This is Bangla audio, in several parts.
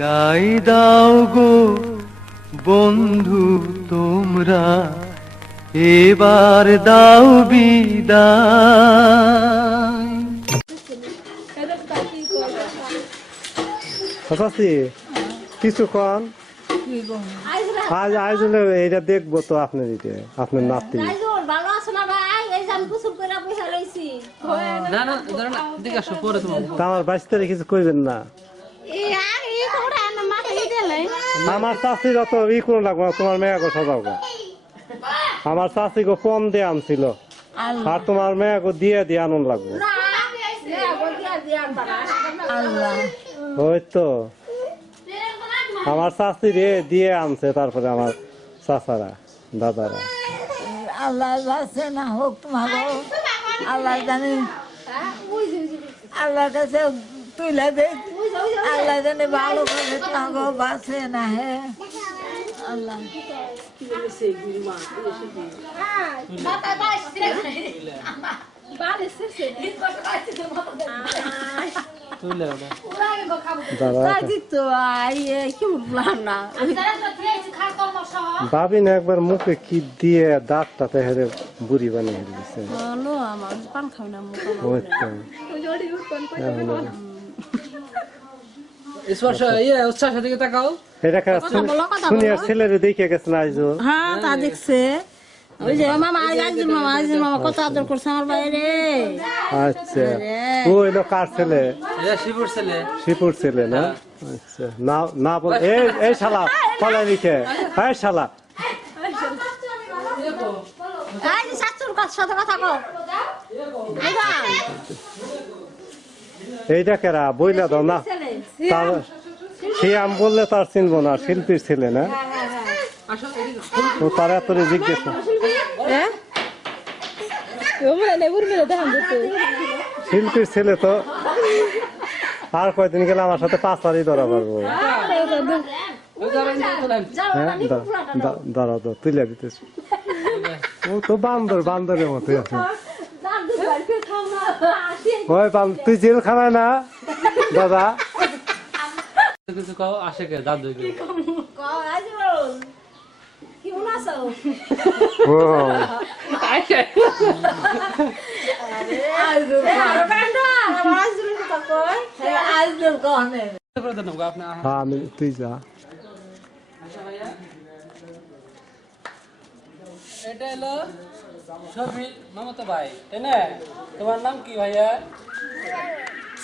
দাই দাও গো বন্ধু তোমরা এবার দাও বিদায়। কিছুক্ষণ আজ আজ এটা দেখবো তো আপনার আপনার নাতি ভালো আছে না ভাই? এই যে আমি গোসল করে বসে রইছি। না না ধরো না দিকে আসো পরে তোমার তা আমার 22 তারিখ কিছু কইবেন না। এই কোড়া না মাথা দিলে। আমার চাষির অত ই কোনো লাগবে না, তোমার মেয়াকে সাজাও গা। আমার চাষিকে কম দিয়ে আনছিল আর তোমার মেয়াকে দিয়ে দিয়ে আনন লাগবে। ওই তো আমার চাষি রে দিয়ে আনছে, তারপরে আমার চাচারা দাদারা। আল্লাহ বাঁচে না হোক তোমাকে, আল্লাহ জানি আল্লাহর কাছে তুলে দে, আল্লাহ জানি ভালো করে তোমাকে বাঁচে না হে আল্লাহ। ভাবি না একবার মুখে কি দিয়ে দাঁতটাতে হেরে বুড়ি বানিয়ে দিচ্ছে। শুনিয়ার ছেলেরে দেখে গেছে না আইজো। হ্যাঁ তা দেখছে। ওই যে মামা আইজুল মামা কত আদর করছে আমার বাইরে। আচ্ছা ও এলো কার ছেলে? শিবুর ছেলে। শিপুর ছেলে না? আচ্ছা না না বল এই শালা ফলাই লিখে এই শালা এই যে শাশুর সাথে কথা কও। এইটা কেরা বইলা দাও না, তার সে আম বললে তার চিনবো না, শিল্পীর ছেলে না? ও তার এত জিজ্ঞেস শিল্পীর ছেলে তো আর কয়দিন গেলে আমার সাথে পাঁচারি ধরা পারবো। হ্যাঁ দাঁড়া তো তুলে দিতেছি। ও তো বান্দরের মতোই আছে। ওই তুই জেলখানায় না দাদা? কিছু কাও আসে কে দাদু আমি তুই যা। এটা হলো শফির মামাতো ভাই, তাই না? তোমার নাম কি ভাইয়া?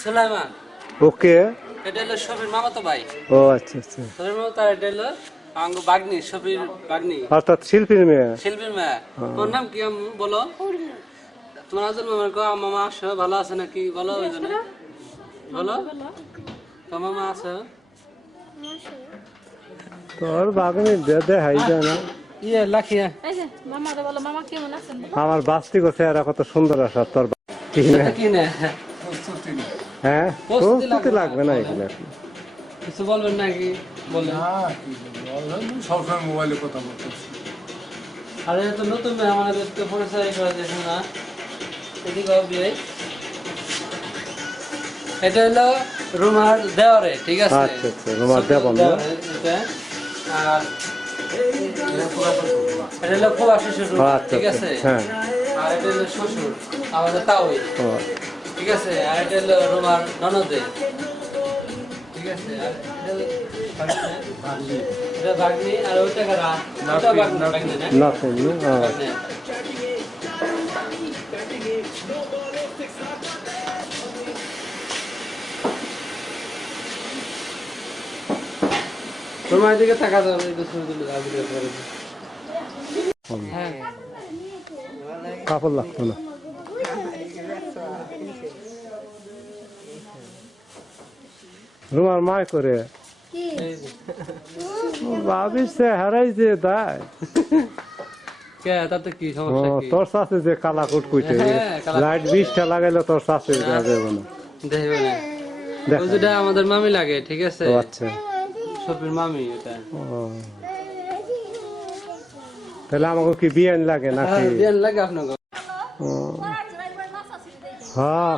সুলাইমান। ওকে এটা হলো শফির মামাতো ভাই। ও আচ্ছা আচ্ছা। শফির মামাতো, এটা হলো আঙ্গ বাগনি, শফির বাগনি, অর্থাৎ শিল্পীর মেয়ে। শিল্পীর মেয়ে। তোর নাম কি আম্মু বলো? তোমার আজল মামার কো মামা আসো, ভালো আছে নাকি বলো? ওই জন্য বলো তো মামা আসো। তোর বাগানে দেখাই যায় না। ইয়ে লাখিয়া আমার বাস্তিক চেহারা কত সুন্দর আছে তোর কি না? কি না? হ্যাঁ প্রস্তুতি লাগবে না এগুলো। কিছু বলবেন নাকি? বলেন। সবসময় মোবাইলে কথা বলতে। আরে তো নতুন মেয়ে, আমাদের তো পরিচয় করা যাচ্ছে না। এদিকে বিয়ে, এটা হলো রুমার দেওয়ারে, ঠিক আছে? আচ্ছা আচ্ছা রুমার দেওয়ার না? এটা আর এটা হলো ফুয়া শ্বশুর, ঠিক আছে? হ্যাঁ। আর এটা হলো শ্বশুর আমাদের তাওই, ঠিক আছে? আর এটা হলো রুমার ননদে, ঠিক আছে? আর এটা ভাগ্নি, আর ওইটা কারা? ওটা ভাগ্নি না? নাতিন না? তোমার দিকে তাকা যাবে। হ্যাঁ কাপড় লাগতো না। রুমার মায় করে ভাবিস হারাই যে দায়। কে তাতে কি সমস্যা? কি তোর সাথে যে কালাকুট কুইটে লাইট 20টা লাগাইলে তোর সাথে যাবে না, দেখবে না? ওই যেটা আমাদের মামি লাগে, ঠিক আছে? আচ্ছা শফির মামি এটা। তাহলে আমাকে কি বিয়ান লাগে নাকি? বিয়ান লাগে আপনাকে? হ্যাঁ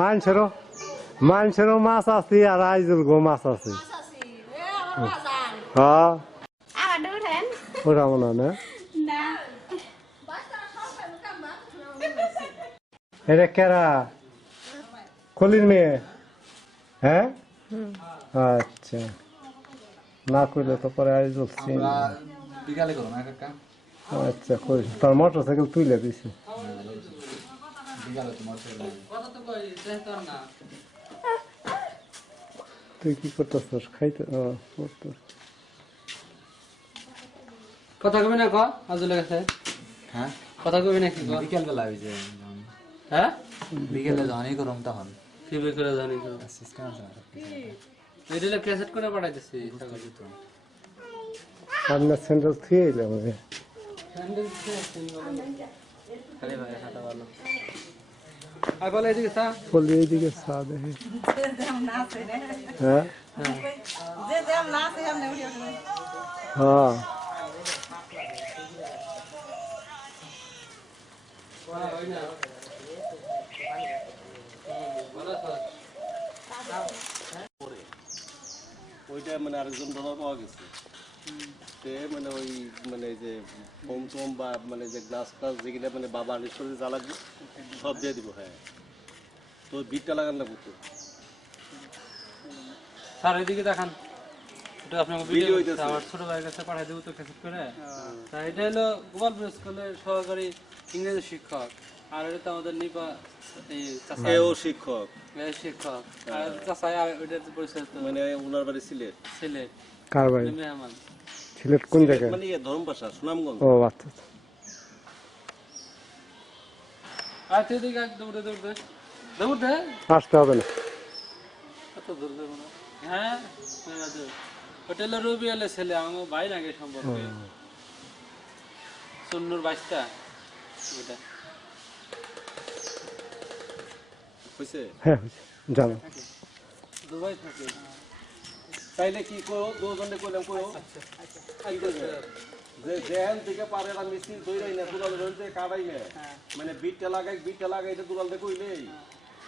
মানছেরো মানুষেরও মাছ আছে আর আইজুল গো মাছ আছে হ্যাঁ ওটা মনে হয় না এটা কেরা কলির মেয়ে হ্যাঁ আচ্ছা না করলে তো পরে আইজুল বিকালে করো না কাকা আচ্ছা করি তার মোটর সাইকেল তুলে দিছে বিকালে তোমার কথা তো কই দেখতো না তুই কি করতেছিস খাইতে করতেছ কথা কবি না ক আজুলের কাছে হ্যাঁ কথা কবি না কি ক বিকেল বেলা হয়েছে হ্যাঁ বিকেলে যখনই করুন তখন কি বে করে জানি তো সিস্টেম আছে এইটা ক্যাসেট করে পাঠাইতেছি আপনার সেন্টার থুয়ে এলাম রে খালি ভাই হাঁটা ভালো আর বলে এদিকে চা বলি এইদিকে চা দেখে হ্যাঁ হ্যাঁ ওইটা মানে আরেকজন ধরা পাওয়া গেছে সে মানে ওই মানে যে ফোম টোম বা মানে যে গ্লাস ফ্লাস যেগুলো মানে বাবা নিশ্চয় যা লাগবে সব দিয়ে দিব হ্যাঁ তো বিটটা লাগান লাগবে তো স্যার এদিকে দেখান এটা আপনাকে ভিডিও হইতেছে আমার ছোট ভাইয়ের কাছে পাঠিয়ে দেব তো ক্যাসেট করে তা এটা হলো গোপালপুর স্কুলের সহকারী ইংরেজি শিক্ষক আর এটা তো আমাদের নিপা এই চাচা এও শিক্ষক এই শিক্ষক আর চাচা ওইটা পরিচয় তো মানে ওনার বাড়ি সিলেট সিলেট কার বাড়ি মেহমান সিলেট কোন জায়গায় মানে ধর্মপাশা সুনামগঞ্জ ও আচ্ছা আর তুই দিকে দৌড়ে দৌড়তে দৌড়তে আসতে হবে না কত দূর যাবো না হ্যাঁ হোটেলে রবি এলে ছেলে আমার ভাই লাগে সম্পর্কে সন্নুর বাইশটা ওটা হয়েছে হ্যাঁ জানো দুবাই থাকে তাইলে কি করো দুজনে কইলাম করো যে যেখান থেকে পারে না মিস্ত্রি ধইরাই না দুলাল ধরতে কাটাই না মানে বিটটা লাগাই এটা দুলাল দিয়ে কইলেই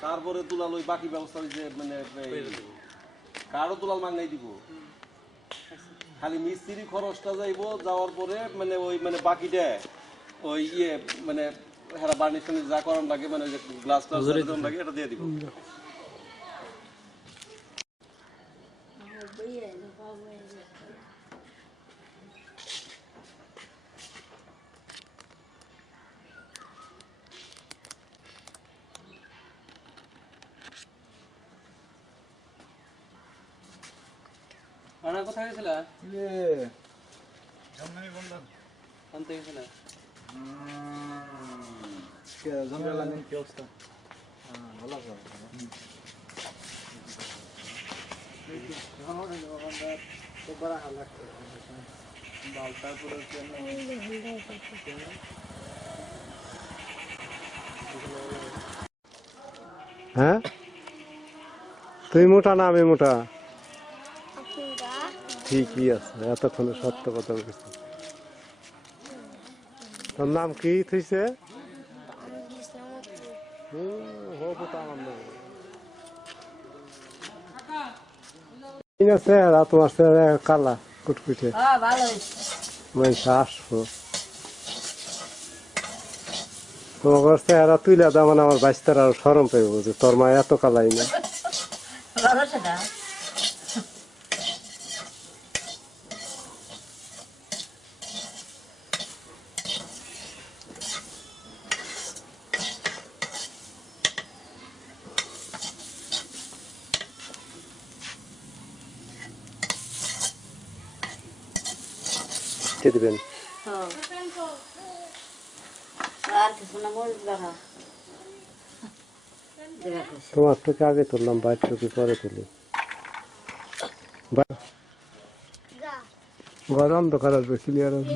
তারপরে দুলাল ওই বাকি ব্যবস্থা ওই যে মানে কারো দুলাল মাগনাই দিব খালি মিস্ত্রি খরচটা যাইবো যাওয়ার পরে মানে ওই মানে বাকিটা ওই ইয়ে মানে হেরা বার্নিশ যা করার লাগে মানে ওই যে গ্লাস টাস লাগে এটা দিয়ে দিব আনা কোথায় গেছিল আনতে গেছিল কি অবস্থা ভালো আছে হ্যাঁ তুই মোটা না আমি মোটা ঠিকই আছে এতক্ষণে সত্য কথা বলছি তোর নাম কি থইছে চেহারা তোমার চেহারা কালা কুটকুটে মানুষ আসবো তোমার চেহারা তুইলা দাম আমার বাইশটার আর সরম পাইব যে তোর মা এত কালাই না দিবেন তোমার থেকে আগে তুললাম বাইর থেকে পরে তুলি ঘর অন্ধকার আসবে ক্লিয়ার আসবে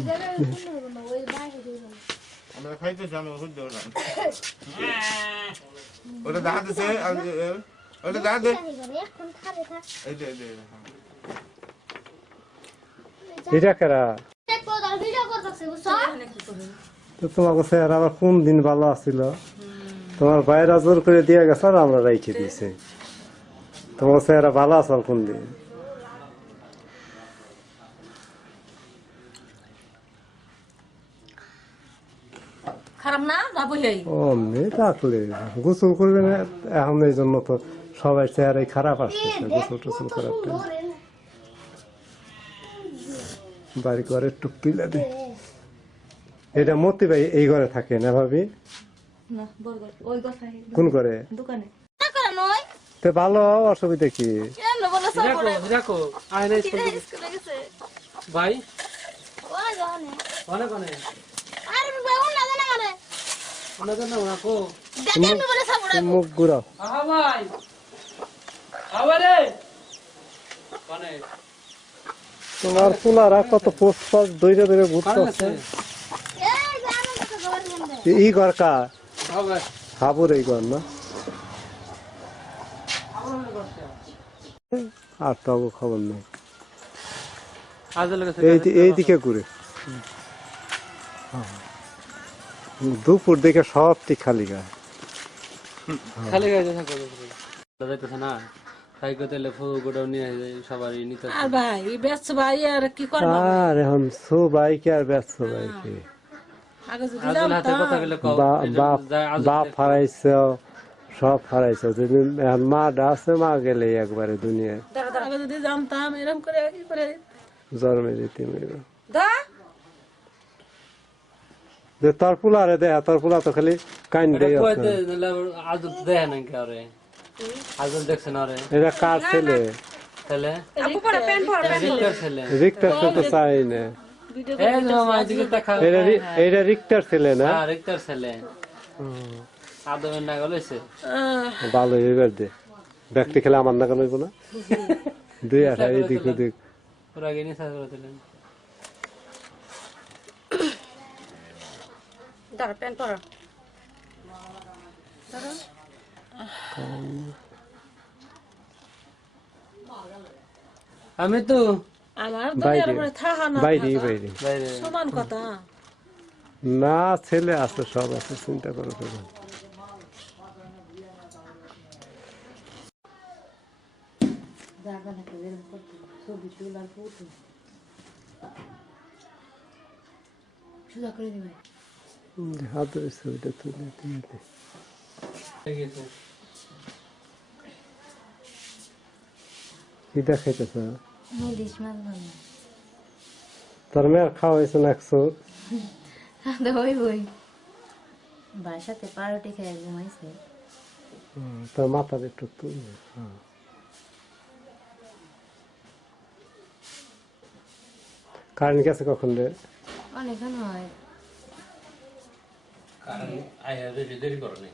ওটা দেখাতেছে ওটা দেখাতে এটা কেরা তো তোমাকে স্যার আবার কোন দিন ভালো আসছিল তোমার বাইরে জোর করে দিয়ে গেছে আর আমরা রাইখে দিয়েছি তোমার চেহারা ভালো আসাল কোন দিন খারাপ না যাবো হেই অমনি থাকলে গোসল করবে না এখন এই জন্য তো সবাই চেহারাই খারাপ আসতেছে গোসল টোসল করাটা বাড়ি করে একটু তুলে দে এটা মতি ভাই এই ঘরে থাকে না ভাবি না বর্গর ওই কথাই কোন করে দোকানে না করে নয় তো ভালো অসুবিধা কি কেন বলে সব বলে দেখো আয় না স্কুল থেকে। স্কুলে গেছে ভাই ওই জানে অনেক অনেক আরে বাবু না জানে মানে অনেক না রাখো দেখেন বলে সব বলে মুখ ঘুরাও আহা ভাই আবারে অনেক তোমার পোলারা কত পোস্ট পাস দইরে দইরে ঘুরতে কারণ আছে আছে এই জানো তো ঘর গেন্দে এই ঘর কা হবে হাবুর এই ঘর না আর তো খবর নেই আজ লেগেছে এইদিকে ঘুরে দুপুর দেখে সব ঠিক খালি গায়ে খালি গাইতে থাকো যাইতেছে না সাইকেল তেলে ফুল গোটাও নিয়ে সবারই নিতে আর ভাই ব্যস্ত ভাই আর কি করব আর এখন সো বাইকে আর ব্যস্ত বাইকে আগে যদি আজল হাতে কথা গেলে কও বাপ হারাইছ সব হারাইছ যদি এখন মা আছে মা গেলে একবারে দুনিয়ায় আগে যদি জানতাম এরকম করে কি করে জন্মে দিতে মেয়ে দা যে তোর পোলারে দেয় তোর পোলা তো খালি কাইন দেয় কইতে আজল তো দেয় না কারে আজল দেখছ না রে এটা কার ছেলে তাহলে আপু পরে প্যান্ট পরে রিক্টার ছেলে রিক্টার তো চাই না এই যে মামা এদিকে তাকাও এটা রিক্টার ছেলে না হ্যাঁ রিক্টার ছেলে আদমের না গলেছে ভালো এবার দে ব্যক্তি খেলে আমার নাগাল হইব না 2 এদিক ওদিক পুরা গিনি সাজ করে দিলেন দাঁড়া প্যান্ট পরা আমি তো আমার দুনিয়ার উপরে থাহা না বাইরে বাইরে বাইরে সমান কথা না ছেলে আছে সব আছে চিন্তা করো তুমি হাতের ছবিটা তুলে দিয়ে দে। কি দেখাইতেছ ইলিশ মাছ ভালো তোর মেয়ের খাওয়া হয়েছে না 100 হই হই বাসাতে পাউরুটি খেয়ে ঘুমাইছে তোর মাথার একটু তুলবে কারেন্ট গেছে কখন রে অনেকক্ষণ হয় কারণ আয়া দেরি করো নাই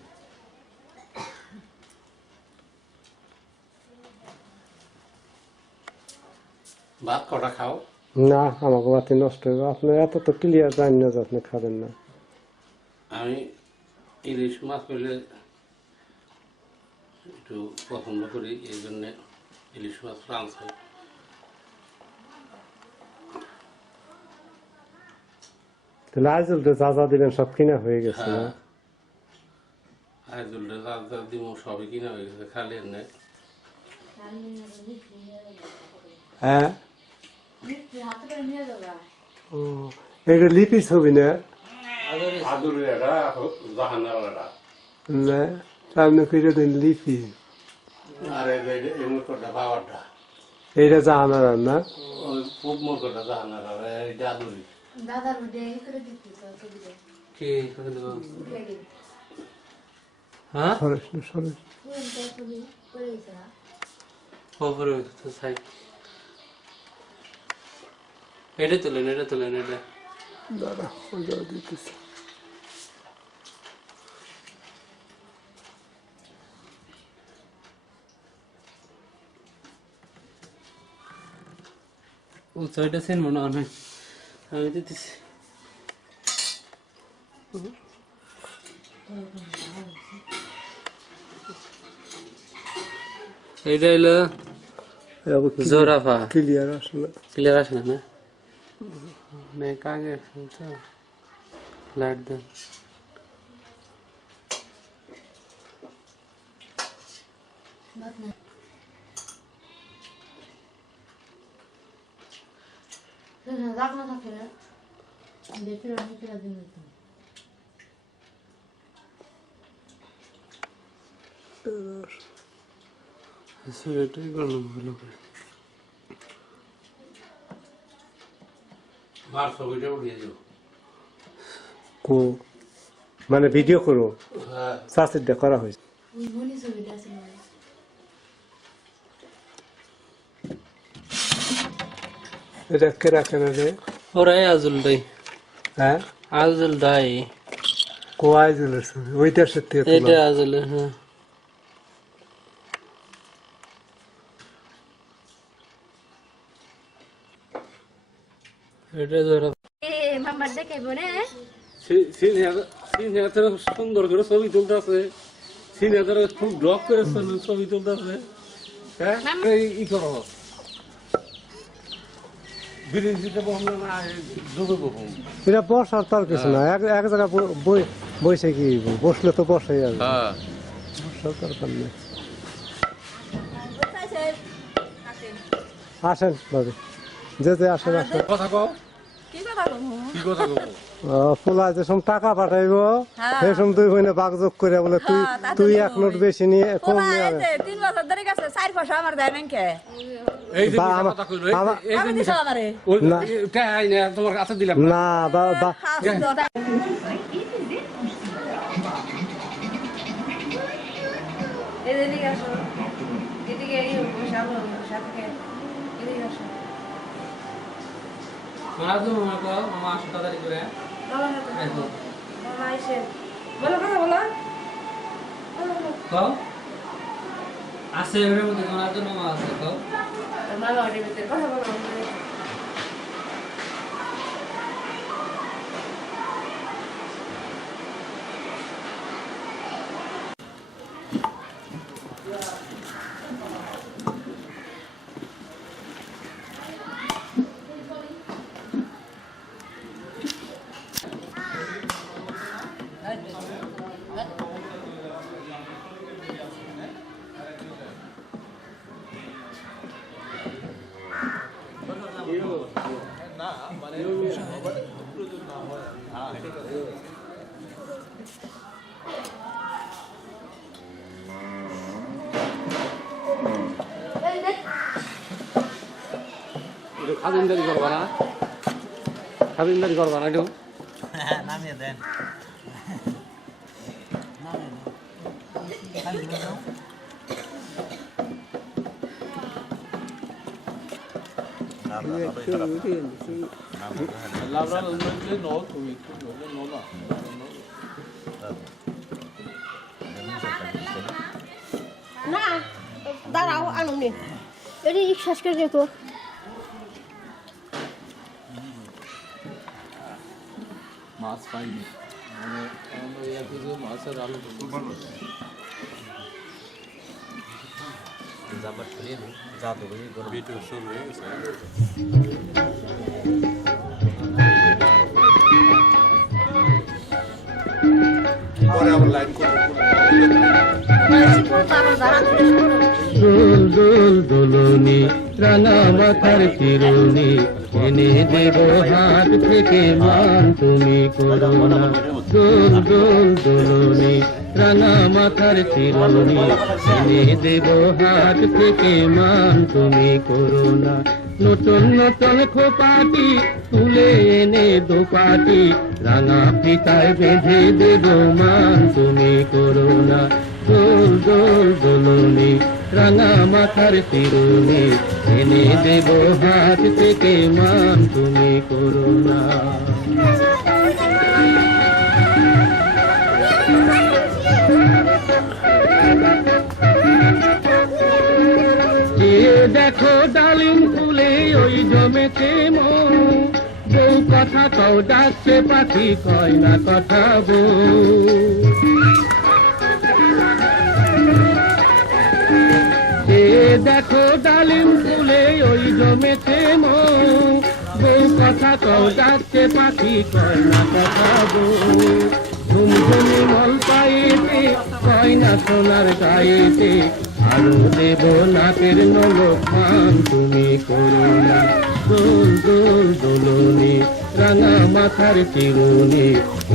ভাত কটা খাও না আমাকে বাতি নষ্ট হইব আপনি এত তো ক্লিয়ার জানি না যে আপনি খাবেন না আমি ইলিশ মাছ পেলে একটু পছন্দ করি এই জন্যে ইলিশ মাছ ফ্রান্স হয় তাহলে আইজুল যা যা দিবেন সব কিনা হয়ে গেছে না আইজুলটা যা যা দিব সবই কিনা হয়ে গেছে খালি এনে হ্যাঁ এটা লিপি ছবি না আদুরের এটা জাহানার এটা না সামনে ফিরে দেন লিপি আর এই মুখটা বাবারটা এইটা জাহানার না ওই খুব মুখটা জাহানার আর এইটা আদুরি দাদার ভিডিও করে দিতে ছবিটা কি করে দেব হ্যাঁ সরেস না সরেস কোনটা ছবি করে দিছ না ওপরে তো সাইড এটা তুলেন এটা দাঁড়া ওই যাওয়া দিতেছি ও ছয়টা সেন মনে হয় আমি দিতেছি এইটা হলো জোরাফা ক্লিয়ার আসলে ক্লিয়ার আসে না না কাগে লাইট দেন এটাই করলাম ভালো করে মার ছবিটা উঠিয়ে দিও কো মানে ভিডিও করো হ্যাঁ চাষিটা করা হয়েছে এটা কেরা কেনা রে ওরাই আজুল দাই হ্যাঁ আজুল দাই কোয়াই জুলের ছবি ওইটার সাথে এটা আজুল হ্যাঁ এটা ধরো সুন্দর করে ছবি তুলতেছে সিনেমার খুব ড্রপ করে ছবি তুলতেছে হ্যাঁ ই করো বিরিঞ্জিতে বহম না ডুবে বহম এটা বসার তার কিছু না এক এক জায়গায় বসে কি বসলে তো বসে যাবে হ্যাঁ বসার দরকার নেই আসেন ভাবি যে আসেন আসেন কথা কও কি কথা কও পোলা যে সব টাকা পাঠাইব সেই সময় দুই বইনে বাগযোগ করে বলে তুই এক নোট বেশি নিয়ে কম নিয়ে আয়। 3 বছর ধরে গেছে 4 পয়সা আমার দেয় নাই কে এই যে বা মিছা আমার- কথা কইলো আমার- আমি দিছ আমারে ওই না। এটা আই না তোমার কাছে দিলাম না বা এদিকে আসো এদিকে এই বসাবো সাথে এদিকে আসো মারা তো মামা কও মামা আসো তাড়াতাড়ি করে মামা এসে বলো কথা বলো কও আছে এর মধ্যে মারা তো মামা আছে কও মামা ওর ভিতরে কথা বলো খাদিনদারি করবা না খাদিনদারি করবা না একটু নামিয়ে দেন না দাঁড়াও আনুনি এটি শ্বাস করে দেখো মাছ পাইনি মানে মাছের আলু ভিডিও শুরু হয়ে গেছে পরে আবার লাইন দোল দোল দোলনি রাঙা মাথার চিরুনি এনে দেব হাত থেকে মান তুমি করো না দোল দোল দোলনি রাঙা মাথার চিরুনি এনে দেব হাত থেকে মান তুমি করো না নতুন নতুন খোপাটি তুলে এনে দোপাটি রাঙা পিতায় বেঁধে দেব মান তুমি করো না দোল দোল দোলনি রাঙা মাথার চিরুনি এনে দেব হাত থেকে মান তুমি করো না দেখো ডালিম ফুলে ওই জমেছে মন বউ কথা কও ডাকছে পাখি কয় না কথা বউ দেখো ডালিম ফুলে ওই জমেছে মন বউ কথা কও ডাকছে পাখি কয় না কথা বউ ঝুমঝুমি মল পাইতে কয় না সোনার গায়েতে আরো দেব নাকের নলক পান তুমি করো না দোল দোল দোল রাঙা মাথার চিরুনি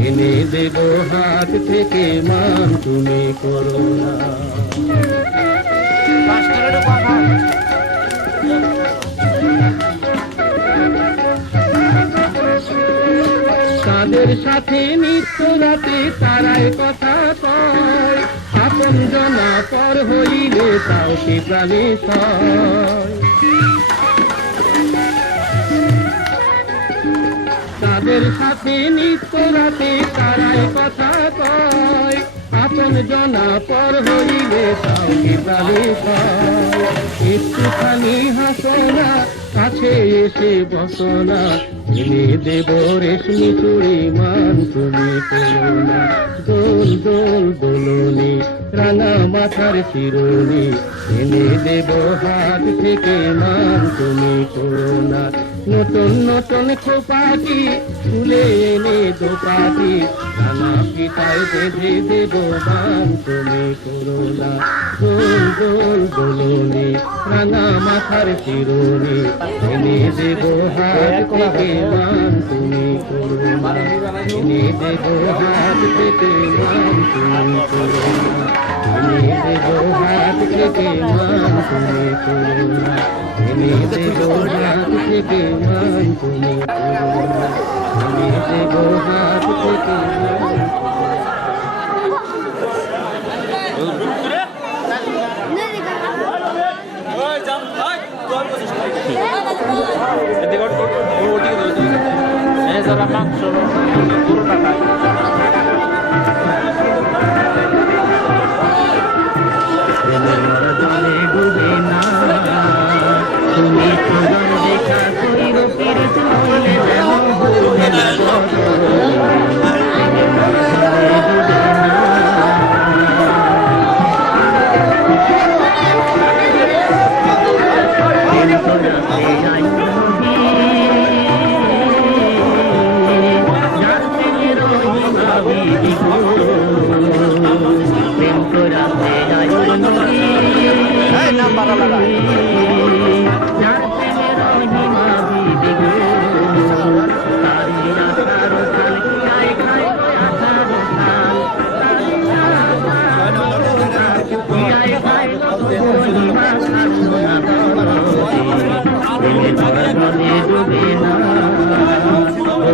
এনে দেব হাত থেকে মান তুমি করো না। তাদের সাথে নিত্য রাতে তারাই কথা কয়, আপন জনা পর হইলে তাও কি প্রাণে সয়। তাদের সাথে নিত্য রাতে তারাই কথা কয়, আপন জনা পর হইলে তাও কি প্রাণে সয়। একটুখানি হাসো না, কাছে এসে বসো না, এনে দেব রেশমি চুড়ি মান তুমি করো না। দোল দোল দোলনি রাঙা মাথার চিরুনি এনে দেব হাত থেকে মান তুমি করো না। নতুন নতুন খোপাটি তুলে এনে দোপাটি রাঙা পিতায় বেঁধে দেব মান তুমি করো না। দোল দোল দোলনি রাঙা মাথার চিরুনি এনে দেব হাত থেকে মান তুমি করো না। এনে দেব হাত থেকে মান তুমি করো না। এনে দেব হাত থেকে মান তুমি করো না। এনে দেব হাত থেকে মান তুমি করো না। এনে দেব হাত থেকে মান। ডুবে না তুমি তোমার দেখা কইর পীড়িত হইলে যেন ভুলে না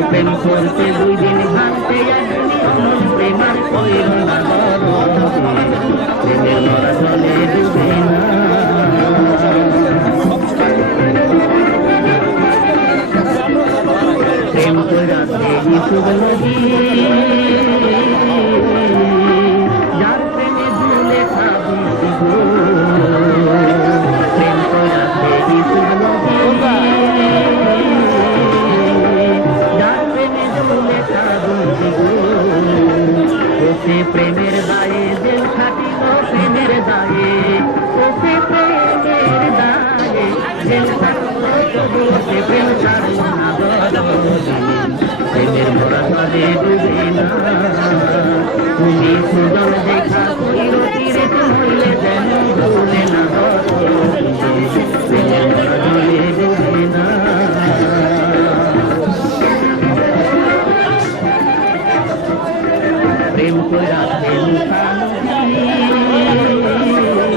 প্রেম করতে 2 দিন ভাঙতে প্রেমার কইর না প্রেমের মরা জলে ডুবে না। প্রেম কইরা প্রেমী শুভ নদী যার প্রেমে ভুলে খাবি প্রেম কইরা প্রেমী শুভ নদী প্রেমের দায়ে দিল খাটিল প্রেমের দায়ে ওকে প্রেমের দায়ে দিল খাটিল প্রেম ছাড়ল না প্রেমের মরা জলে ডুবে না তুমি সুজন দেখা কইর তীরে হইলে যেন ভুলে না প্রেমের মরা জলে ডুবে না। প্রেম কইরা প্রেম প্রেম কইরা প্রেম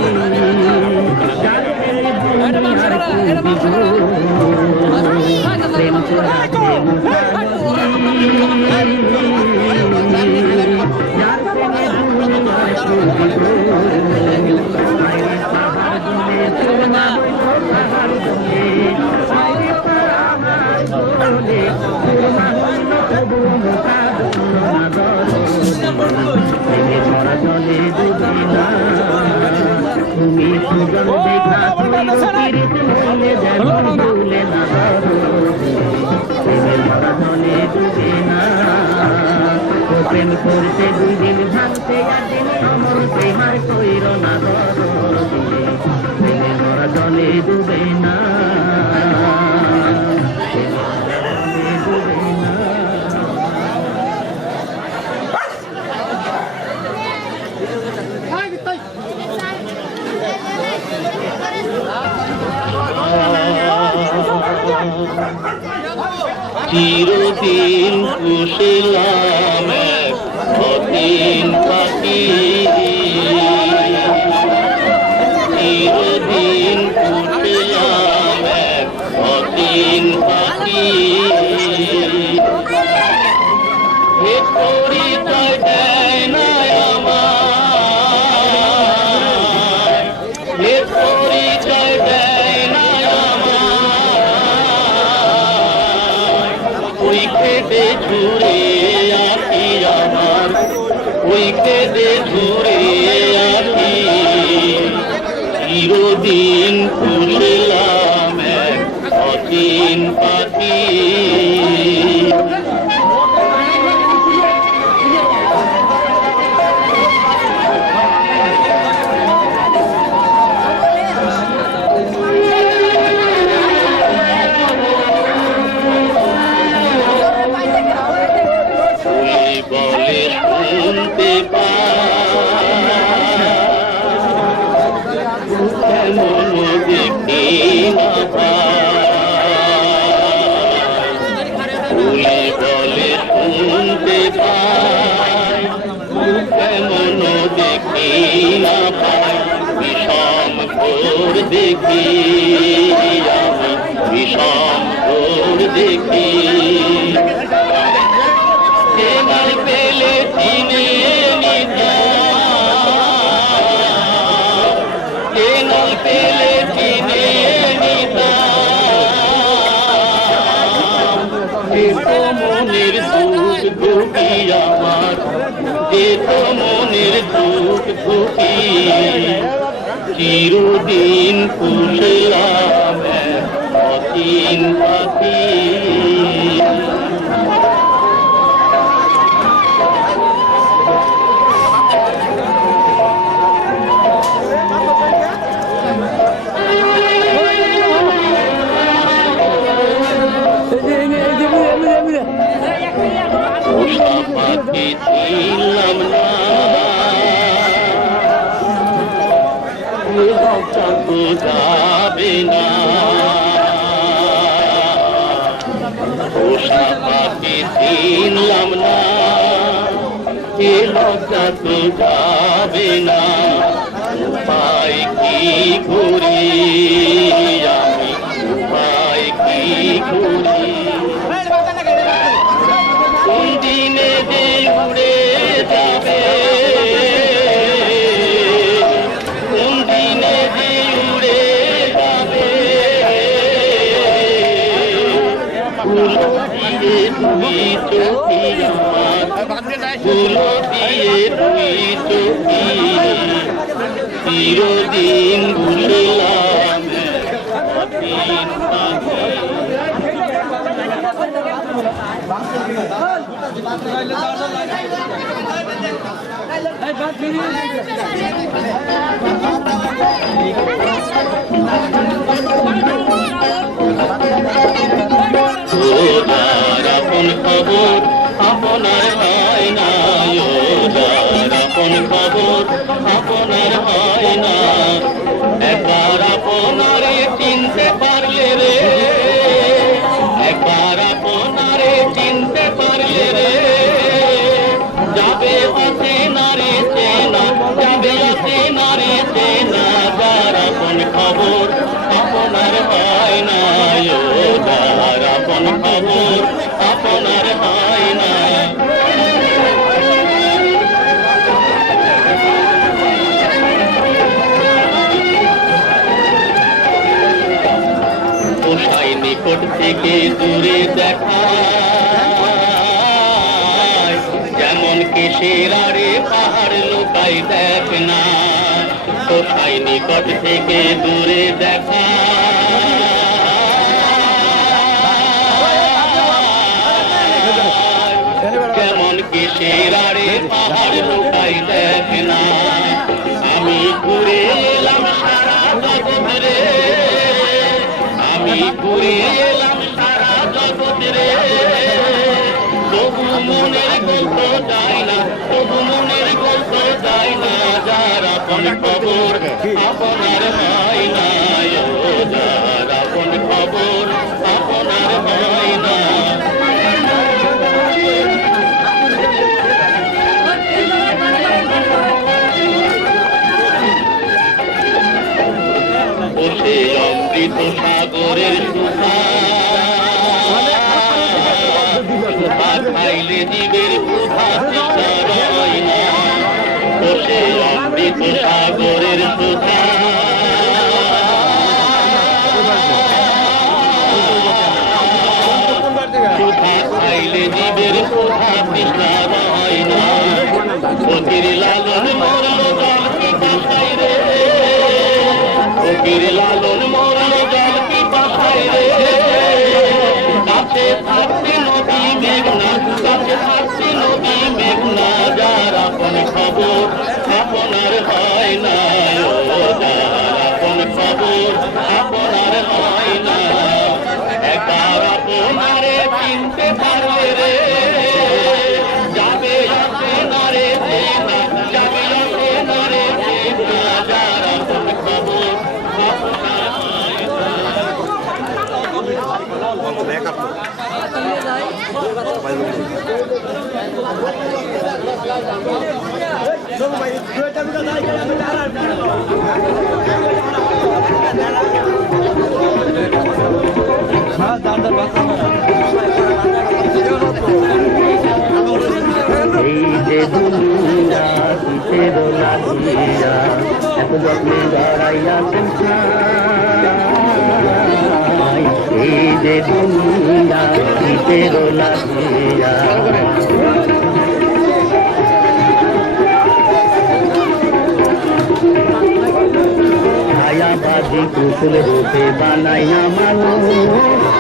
তুমি সুজন দেখা কইর পীড়িত হইলে যেন ভুলে না প্রেমের মরা জলে ডুবে না। প্রেম করতে 2 দিন ভাঙতে 1 দিন অমর প্রেমার কইর না প্রেমের মরা জলে ডুবে না। ডুবে না। চিরদিন পুষলাম এক অতীন পাখি, চিরদিন পুষলাম এক অতীন পাখি। এ পরিচয় দেয় না আমায়, এ পরিচয় দেয় না আমায়। ওই খেতে ঝুড়ে আসি আমার, ওই খেতে ঝুড়ে আসি। চিরদিন পুষলাম এক অচিন পাখি। বলে শুনতে কেমন দেখি না পাই, বলে শুনতে পাই কেমন দেখি না পাই। বিষম ঘোর দেখি আমি, বিষম ঘোর দেখি। কেনাল পেলে চিনে নিতাম, কেনাল পেলে চিনে নিতাম। যে তো মনের দুঃখ দুঃখী আমার, যে তো মনের দুঃখ দুঃখী। চিরদিন পুষলাম এক অচিন পাখি। পোষা পাখি ছিলাম না, তো যাবে না। পোষা পাখি ছিলাম না, এ লজ্জা তো যাবে না। উপায় কি করি আমি, উপায় কি করি। কোন দিনে যে উড়ে যাবে, কোন দিনে যে উড়ে যাবে। ফুলো দিয়ে দুই চোখি আমার, ফুলো দিয়ে দুই চোখি। চিরদিন বুঝলাম অতীন পাখি। আপন খবর আপনার হয় না, আপন খবর আপনার হয় না। একবার আপনারে চিনতে পারলে রে, একবার আপনারে চিনতে পারলে রে। যাবে আছে নারে চেনা, যাবে আছে নারে চেনা। যার আপন খবর আপনার হয় না, যার আপন খবর আপনার হয় না। পোষাই নিকট থেকে দূরে দেখা, যেমন কিসের আরে পাহাড় লুকাই দেখ না। পোষাই নিকট থেকে দূরে দেখা, যেমন কিসের আরে পাহাড় লুকাই দেখ না। আমি ঘুরে এলাম সারা জগৎ রে, আমি ঘুরে এলাম সারা জগৎ রে। তবু মনের গল্প যায় না, তবু মনের গল্প যায় না। যার আপন খবর আপনার হয় না, যার আপন খবর আপনার হয় না। অমৃত সাগরের সুধা খাইলে জীবের ক্ষুধা রয় না সে অমৃত সাগরের সুধা সুধা খাইলে জীবের ক্ষুধা তৃষ্ণা রয় না ফকির লালন মরল জল পিতা খাই রে ফকির লালন মরল জল পিতা খাই রে কাছে থাকতে নদী মেঘনা কাছে থাকতে নদী মেঘনা যার আপন খবর আপনার হয় না যার আপন খবর আপনার হয় না একবার আপনারে চিনতে পারলে রে যাবে আপনারে চেনা যাবে আপনারে চেনা যার আপন খবর আপনার হয় এই যে দুনিয়া কিসের লাগিয়া এত যত্নে গড়াইয়াছেন ছাই এই যে দুনিয়া কিসের লাগিয়া ছায়াবাজি কুকুল রূপে বানাইয়া মানুষ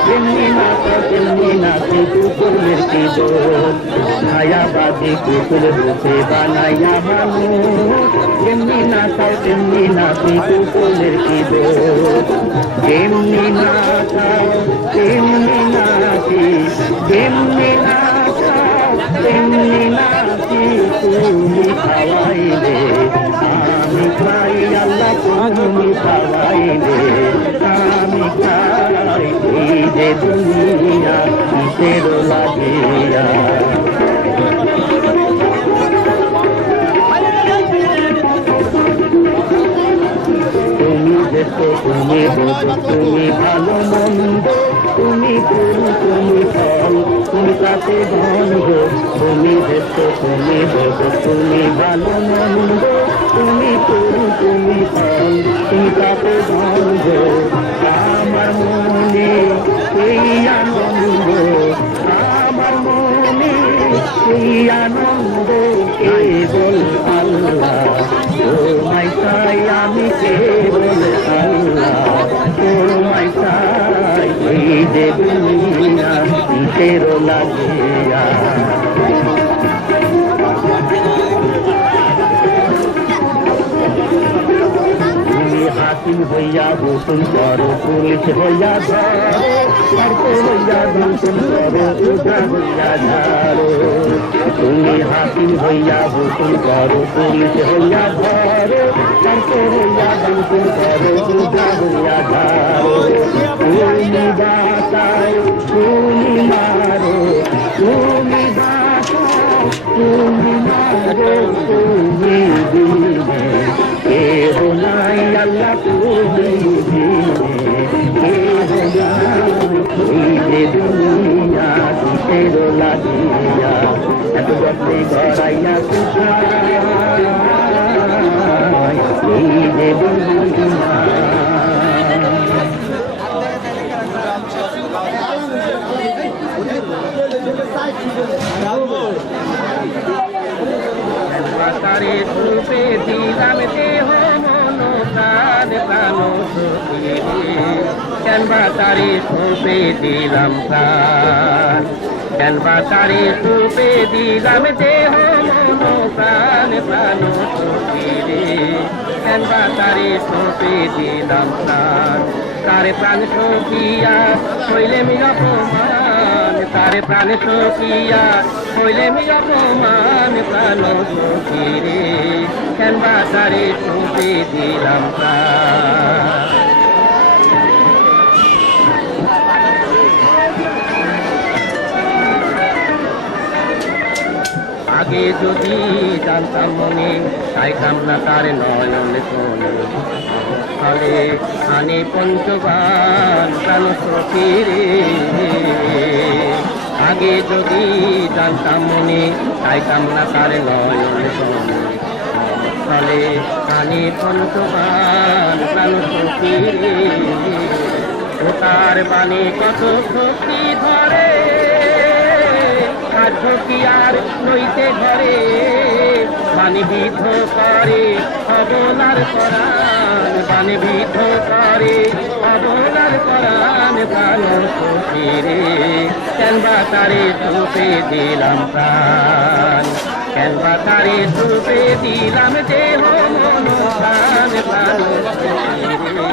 তেমনি না কিন্তু কুকুরের কি দোষ ছায়াবাজি কুকুল রূপে বানাইয়া মানুষ তেমনি না কিন্তু কুকুরের কি দোষ তেমনি না খাও তেমনি নাচি তেমনি না খাও তেমনি নাচি তুমি খাওয়াইলে আমি খাই আল্লাহ তুমি খাওয়াইলে আমি খাই এই যে দুনিয়া কিসের লাগিয়া তুমি দেখো তুমি বোঝো তুমি ভালো মন্দ তুমি ফুল তুমি ফল তুমি তাতে গন্ধ তুমি দেখো তুমি বোঝো তুমি ভালো মন্দ তুমি ফুল তুমি ফল তুমি তাতে গন্ধ আমার মনে এই আনন্দ আমার মনে এই আনন্দ কেবল আল্লাহ তোমায় চাই আমি কেবল আল্লাহ তোমায় চাই এই যে দুনিয়া কিসের লাগিয়া হাকিম হইয়া হুকুম করো পুলিশ হইয়া ধরো হইয়া হুকুম করো উঠা হইয়া ঝাড়ো তুমি হাকিম হইয়া হুকুম করো পুলিশ হইয়া ধরো হইয়া হুকুম করো উঠা হইয়া ঝাড়ো তুমি বাঁচাও তুমি মারো তুমি বাঁচাও তুমি মারো তুমি দিবে কেহ নাই আল্লাহ তুমি দিবে দুনিয়া কিসের লাগিয়া এত যত্নে গড়াইয়া এই যে দুনিয়া তারে রূপে দিলাম দেহ মন প্রাণ প্রাণ কেনবা তারে রূপে দিলাম প্রাণ কেনবা তারে রূপে দিলাম দেহ মন প্রাণ প্রাণ কেনবা তারে রূপে দিলাম প্রাণ তারে প্রাণ সখিয়া হইলে মি অপমান তারে প্রাণ সখিয়া হইলে মি অপমান প্রাণ সখী রে কেনবা তারে রূপে দিলাম প্রাণ আগে যদি জানতাম মনে চাইতাম না তার নয়ন কোণে ফলে আনে পঞ্চবান প্রাণ সখীরে আগে যদি জানতাম মনে চাইতাম না তার নয়ন কোণে ফলে আনে পঞ্চবান প্রাণ সখীরে ও তার বাণী কত শক্তি ধরে সাধ্য কি আর নইতে ঘরে বাণী বিদ্ধ করে অবলার পরাণ বাণী বিদ্ধ করে অবলার পরাণ প্রাণ সখীরে কেনবা তারে সুপে দিলাম প্রাণ কেনবা তারে সুপে দিলাম দেহ মন প্রাণ প্রাণ সখীরে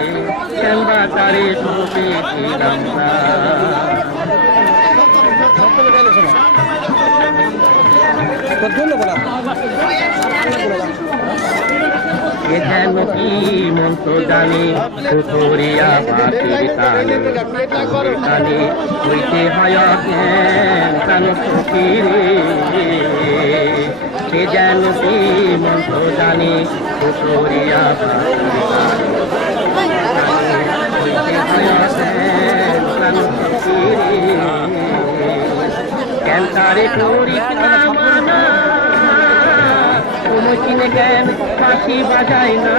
কেনবা তারে সুপে দিলাম প্রাণ এ যেন কি মন্ত্র জানি পুকুরিয়া বাতির টানে টানে হইতে হয় জ্ঞান প্রাণ সখীরে সে যেন কি মন্ত্র জানি পুকুরিয়া বাতির টানে হইতে হয় জ্ঞান প্রাণ সখীরে কেন তারে করি কামনা কোনচিনে জ্ঞান পাখি বাজায় না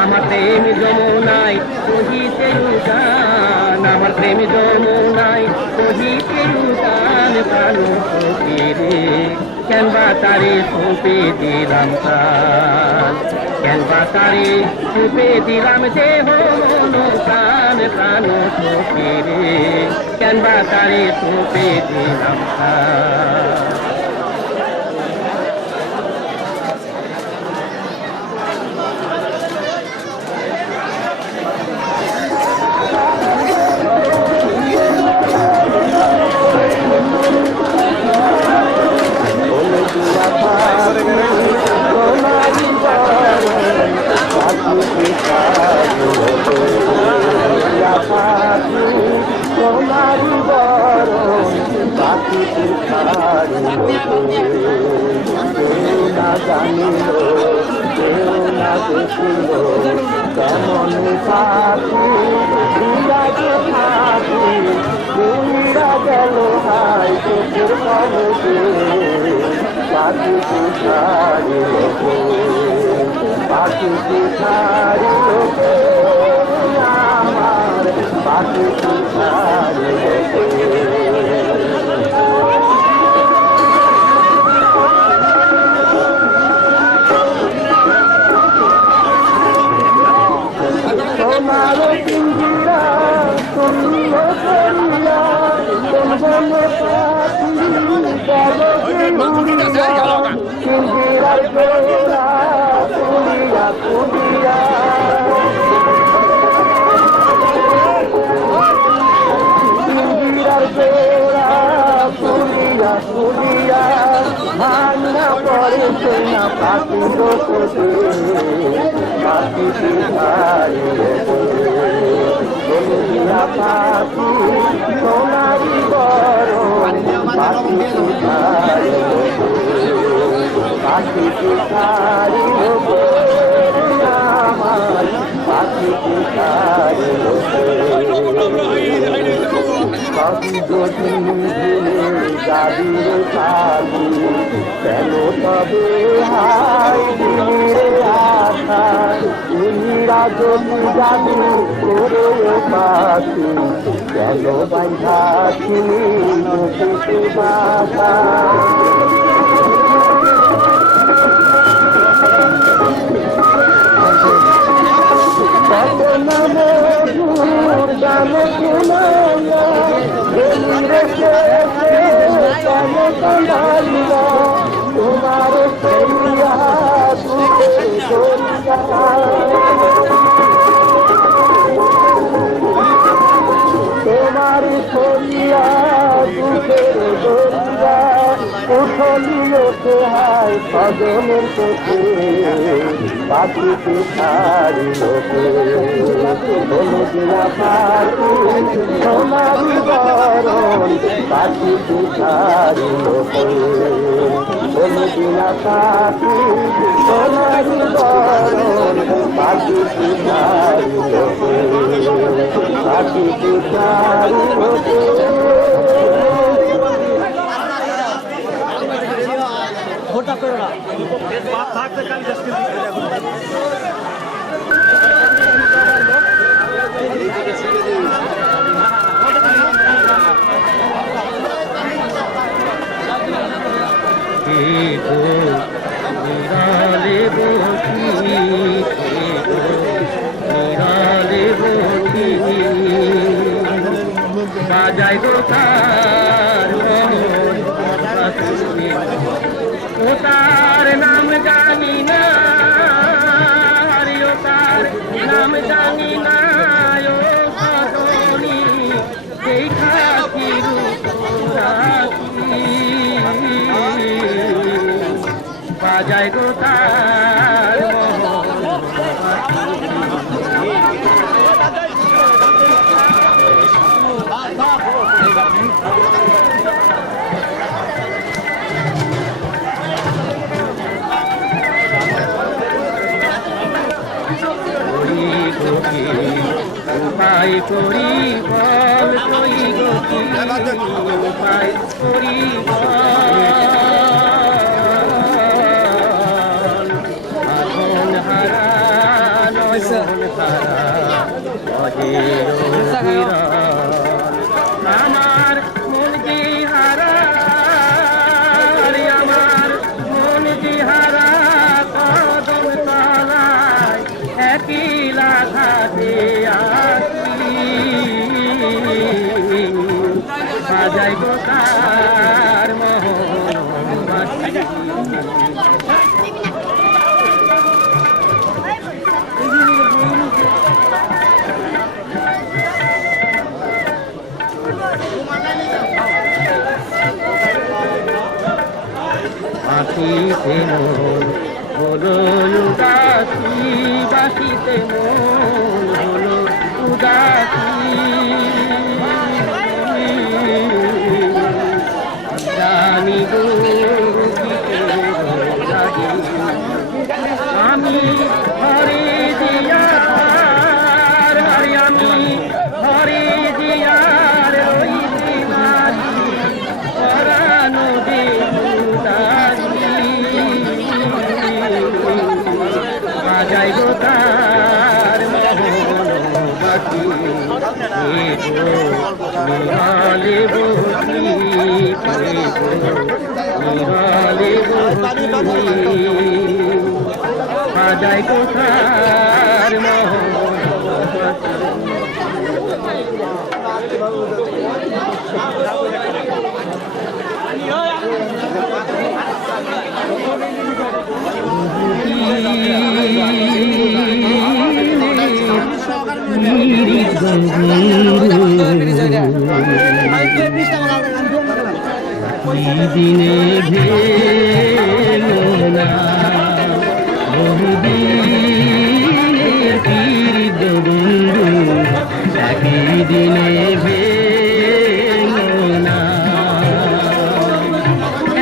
আমার প্রেম যমুনায় কহিতে উদান আমার প্রেম যমুনায় কহিতে উদান প্রাণ সখীরে কেনবা তারে সুপে দিলাম প্রাণ কেনবা তারে সুপে দিলাম দেহ মন প্রাণ প্রাণ সখীরে কেনবা তারে সুপে দিলাম প্রাণ পাখি পিছারিল কোনদিন সাথী তোমার বরণ পাখি পিছারিল পাখি পিছারিল নিরালে বসি নিরালে বসি বাজাই গো তার ও তার নাম জানি না ও তার নাম জানি না ও সজনী সেই খাকি বাজাই গো তার উপায় করি বল কই গতি উপায় করি বল হারা নয়ন হারা আমার মন কি হারা আমার মন কি হারা কদম তলায় একই লাগাতে বাজাই গো তার বাসিতে মন হলো উদাসী বাসিতে মন হলো উদাসী জানি গো আমি হরে দিয়ার আমি হরে দিয়ার ওই মাঝি পরানো দে বাজাই গো তার বাকি নিরালে বসি নিরালে বসি বাজাই গো তার দিনে ভেলা বহুদিনের পীড়িত বন্ধু একই দিনে ভেলা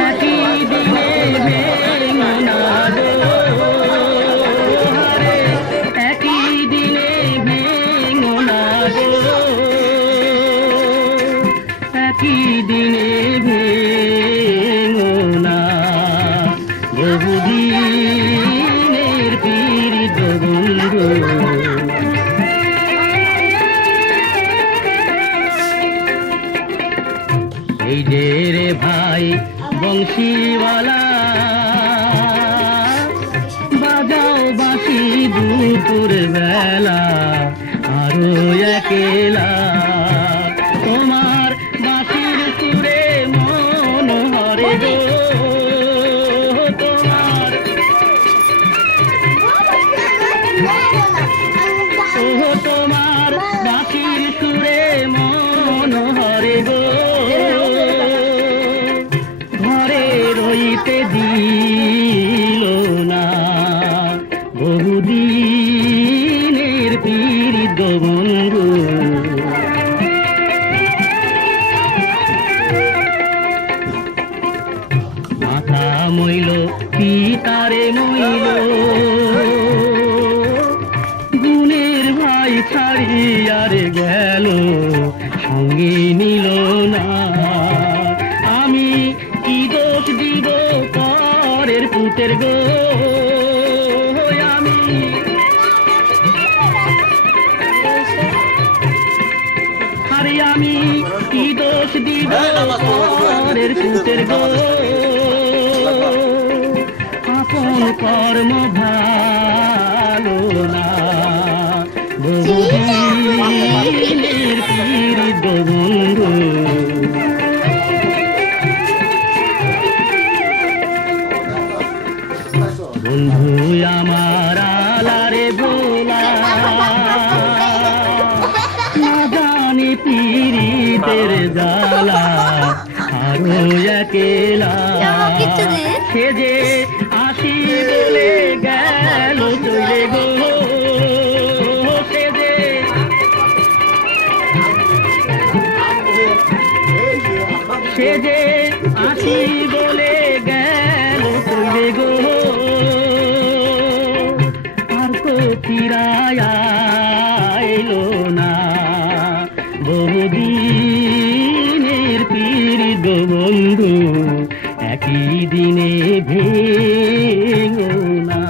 একই দিনে ভেলা একই দিনে ভেলা একই দিনে ভেঙনা বহুদিনের পীড়িত বন্ধু এই যে রে ভাই বংশীওয়ালা বাজাও বাঁশি দুপুর বেলা আরো একেলা তোমার বাঁশির সুরে মন হরে গো তোমার তোমার বাঁশির সুরে মন হরে গো ঘরে রইতে দিল না বহুদিনের পীড়িত বন্ধু সঙ্গে নিল না। আমি কি দোষ দিব পরের পুতের গো, আমি আরে আমি কি দোষ দিব পরের পুতের গো, আপন কর্ম ভালো না। বহুদিনের পীড়িত বন্ধু, বন্ধু আমার আলারে বোলা, না জানি পীড়িতের জ্বালা, আরো একেলা সে যে আসি বলে গেল চলে গো, সে যে আসি বলে গেল চলে গো, আর তো ফিরাইলো না। বহুদিনের পীড়িত বন্ধু একই দিনে ভেঙো না।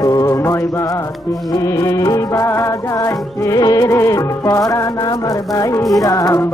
সময় বাতি বাজাইছে রে পরাণ আমার বাইরাম।